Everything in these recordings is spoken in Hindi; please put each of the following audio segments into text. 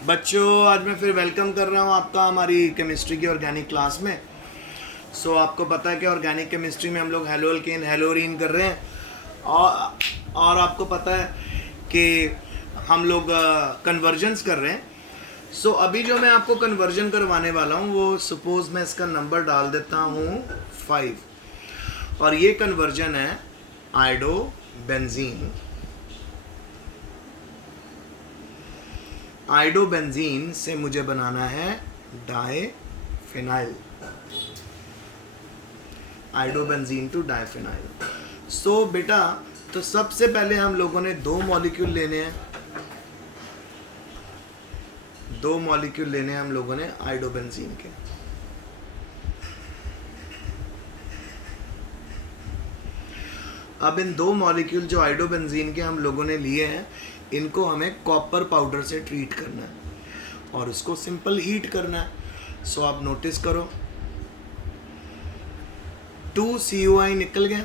बच्चों, आज मैं फिर वेलकम कर रहा हूँ आपका हमारी केमिस्ट्री की ऑर्गेनिक क्लास में। आपको पता है कि ऑर्गेनिक केमिस्ट्री में हम लोग हेलो अल्केन हेलोरीन कर रहे हैं और आपको पता है कि हम लोग कन्वर्जन्स कर रहे हैं। अभी जो मैं आपको कन्वर्जन करवाने वाला हूँ वो सपोज मैं इसका नंबर डाल देता हूँ 5 और ये कन्वर्जन है आयोडो बेंजीन। आयोडोबेंजीन से मुझे बनाना है डाईफिनाइल, आयोडोबेंजीन टू डाईफिनाइल। बेटा, तो सबसे पहले हम लोगों ने दो मॉलिक्यूल लेने हैं, हम लोगों ने आयोडोबेंजीन के। अब इन दो मॉलिक्यूल जो आयोडोबेंजीन के हम लोगों ने लिए हैं, इनको हमें कॉपर पाउडर से ट्रीट करना है और उसको सिंपल हीट करना है। आप नोटिस करो 2 CuI निकल गया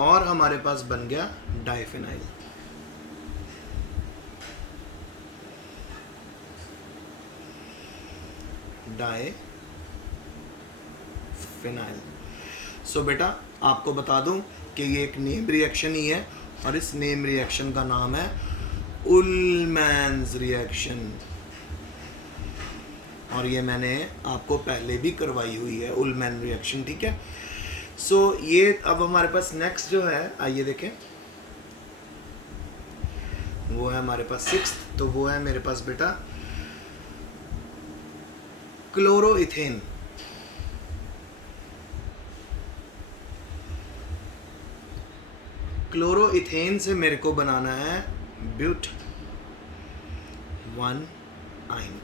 और हमारे पास बन गया डाईफिनाइल। बेटा, आपको बता दूं कि ये एक नेम रिएक्शन ही है और इस नेम रिएक्शन का नाम है उलमैन्स रिएक्शन और ये मैंने आपको पहले भी करवाई हुई है उलमैन रिएक्शन, ठीक है। ये अब हमारे पास नेक्स्ट जो है, आइए देखें, वो है हमारे पास 6, तो वो है मेरे पास बेटा क्लोरोइथेन। क्लोरोइथेन से मेरे को बनाना है ब्यूट 1 आइन।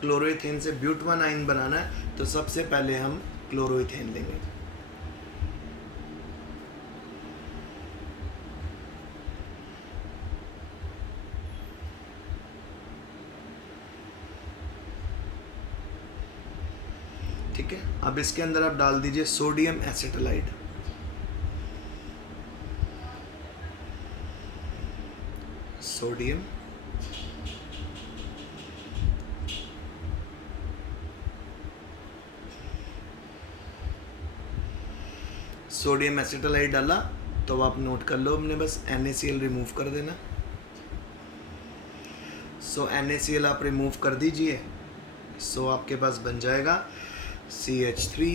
क्लोरोइथेन से ब्यूट 1 आइन बनाना है, तो सबसे पहले हम क्लोरोइथेन लेंगे। ठीक है, अब इसके अंदर आप डाल दीजिए सोडियम एसिटाइलाइड। सोडियम एसिटाइलाइड डाला तो आप नोट कर लो, हमने बस NaCl रिमूव कर देना। NaCl आप रिमूव कर दीजिए। आपके पास बन जाएगा CH3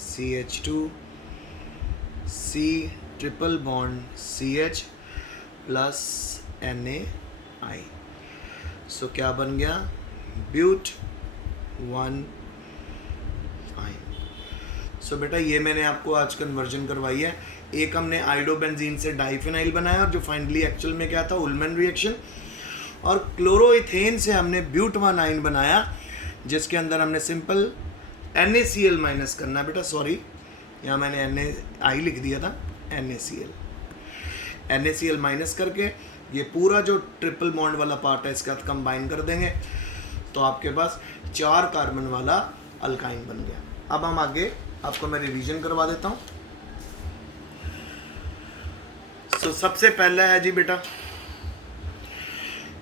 CH2 C triple bond CH plus NaI। क्या बन गया? ब्यूट 1 आइन। बेटा, ये मैंने आपको आज कन्वर्जन करवाई है। एक हमने आयोडोबेंजीन से डाईफिनाइल बनाया और जो फाइनली एक्चुअल में क्या था, उलमैन रिएक्शन। और क्लोरोइथेन से हमने ब्यूट 1 आइन बनाया, जिसके अंदर हमने सिंपल NaCl माइनस करना है। बेटा सॉरी, यहाँ मैंने NaI लिख दिया था, NaCl माइनस करके ये पूरा जो ट्रिपल बॉन्ड वाला पार्ट है इसके साथ कंबाइन कर देंगे, तो आपके पास 4 कार्बन वाला अल्काइन बन गया। अब हम आगे आपको मैं रिवीजन करवा देता हूँ। सबसे पहला है जी बेटा,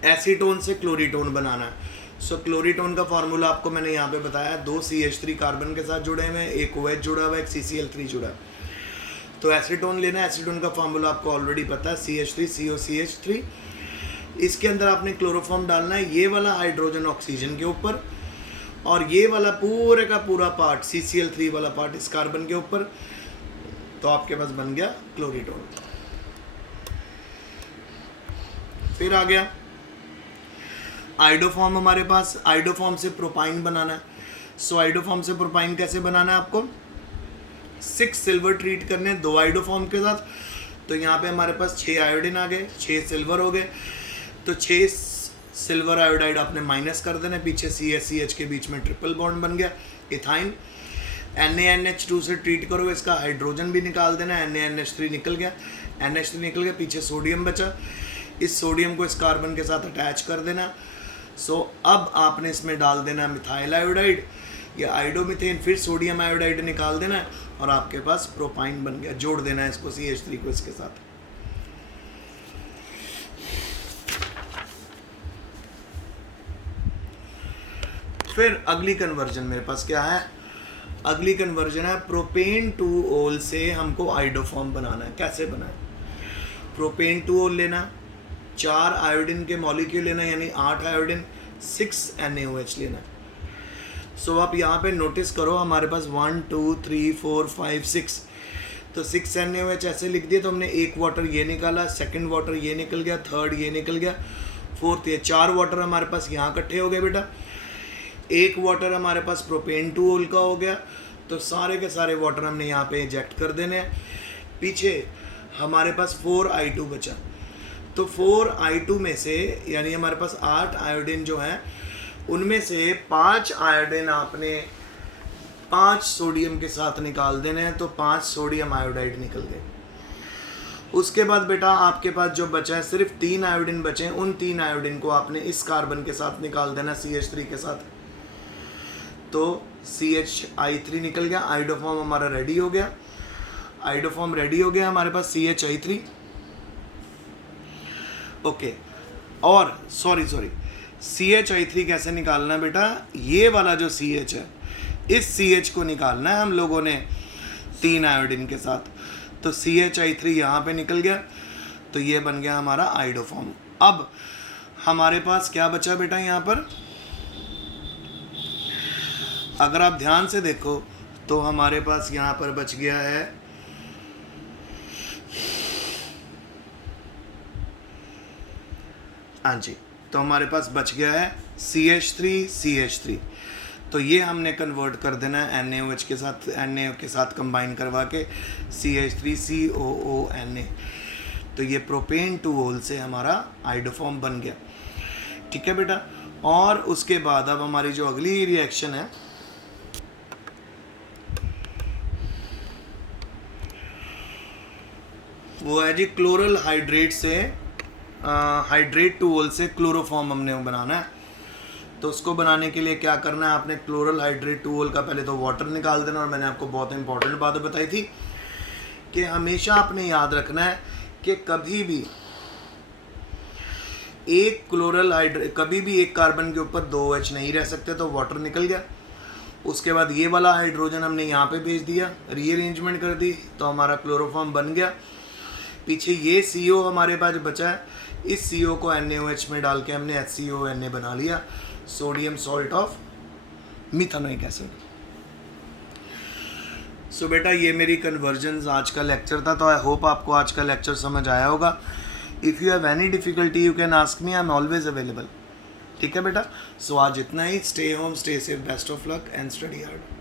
एसीटोन से क्लोरीटोन बनाना है। क्लोरीटोन का फॉर्मूला आपको मैंने यहाँ पे बताया, 2 CH3 कार्बन के साथ जुड़े हुए हैं, एक OH जुड़ा हुआ है, एक CCl3 जुड़ा है। तो एसीटोन लेना है। एसीटोन का फॉर्मूला आपको ऑलरेडी पता है, CH3COCH3। इसके अंदर आपने क्लोरोफॉर्म डालना है, ये वाला हाइड्रोजन ऑक्सीजन के ऊपर और ये वाला पूरे का पूरा पार्ट CCl3 वाला पार्ट इस कार्बन के ऊपर, तो आपके पास बन गया क्लोरीटोन। फिर आ गया आइडोफॉर्म हमारे पास। आइडोफॉर्म से प्रोपाइन बनाना है। आइडोफॉर्म से प्रोपाइन कैसे बनाना है आपको? 6 सिल्वर ट्रीट करने 2 आइडोफॉर्म के साथ, तो यहाँ पे हमारे पास 6 आयोडीन आ गए, 6 सिल्वर हो गए, तो 6 सिल्वर आयोडाइड आपने माइनस कर देना, पीछे CH के बीच में ट्रिपल बॉन्ड बन गया इथाइन। NaNH2 से ट्रीट करो, इसका हाइड्रोजन भी निकाल देना, NaNH3 निकल गया, NH3 निकल गया, पीछे सोडियम बचा, इस सोडियम को इस कार्बन के साथ अटैच कर देना। अब आपने इसमें डाल देना मिथाइल आयोडाइड, ये आयोडोमीथेन, फिर सोडियम आयोडाइड निकाल देना है और आपके पास प्रोपाइन बन गया। जोड़ देना है इसको CH3 को इसके साथ। फिर अगली कन्वर्जन मेरे पास क्या है, अगली कन्वर्जन है प्रोपेन टू ओल से हमको आयोडोफॉर्म बनाना है। कैसे बनाए, प्रोपेन टू ओल लेना, 4 आयोडीन के मॉलिक्यूल लेना यानी 8 आयोडीन, 6 NaOH लेना। सो आप यहाँ पे नोटिस करो हमारे पास 1 2 3 4 5 6, तो 6 NaOH ऐसे लिख दिए। तो हमने एक वाटर ये निकाला, सेकंड वाटर ये निकल गया, थर्ड ये निकल गया, फोर्थ ये, 4 वाटर हमारे पास यहाँ इकट्ठे हो गए बेटा। एक वाटर हमारे पास प्रोपेन टू ओल का हो गया, तो सारे के सारे वाटर हमने यहाँ पे इंजेक्ट कर देने हैं। पीछे हमारे पास 4I2 बचा, तो 4I2 में से यानी हमारे पास 8 आयोडीन जो है उनमें से 5 आयोडीन आपने 5 सोडियम के साथ निकाल देने हैं, तो 5 सोडियम आयोडाइड निकल गए। उसके बाद बेटा आपके पास जो बचा है सिर्फ 3 आयोडीन बचे हैं, उन 3 आयोडीन को आपने इस कार्बन के साथ निकाल देना CH3 के साथ, तो CHI3 निकल गया। आयोडोफॉर्म हमारा रेडी हो गया, आयोडोफॉर्म रेडी हो गया हमारे पास CHI3। ओके, और सॉरी CHI3 कैसे निकालना है बेटा, ये वाला जो CH है इस CH को निकालना है हम लोगों ने 3 आयोडीन के साथ, तो CHI3 यहाँ पे निकल गया, तो ये बन गया हमारा आयोडोफॉर्म। अब हमारे पास क्या बचा बेटा यहाँ पर, अगर आप ध्यान से देखो तो हमारे पास यहाँ पर बच गया है हाँ जी, तो हमारे पास बच गया है CH3, तो ये हमने कन्वर्ट कर देना है NaOH के साथ, Na के साथ कंबाइन करवा के CH3COONa, तो ये प्रोपेन टू ओल से हमारा आयोडोफॉर्म बन गया। ठीक है बेटा, और उसके बाद अब हमारी जो अगली रिएक्शन है वो है जी क्लोरल हाइड्रेट से हाइड्रेट टू ओल से क्लोरोफॉर्म हमने बनाना है। तो उसको बनाने के लिए क्या करना है, आपने क्लोरल हाइड्रेट टू ओल का पहले तो वाटर निकाल देना। और मैंने आपको बहुत इंपॉर्टेंट बात बताई थी कि हमेशा आपने याद रखना है कि कभी भी एक क्लोरल हाइड्रेट, कभी भी एक कार्बन के ऊपर 2 OH नहीं रह सकते, तो वाटर निकल गया। उसके बाद ये वाला हाइड्रोजन हमने यहाँ पे भेज दिया, रीअरेंजमेंट कर दी, तो हमारा क्लोरोफॉर्म बन गया। पीछे ये CO हमारे पास बचा है, इस CO को NaOH में डाल के हमने HCONa बना लिया, सोडियम सॉल्ट ऑफ मिथानोइक एसिड। सो बेटा ये मेरी कन्वर्जन्स आज का लेक्चर था, तो आई होप आपको आज का लेक्चर समझ आया होगा। If you have any difficulty you can ask me, I am always available. ठीक है बेटा, सो आज इतना ही। Stay home, stay safe, best of luck and study hard.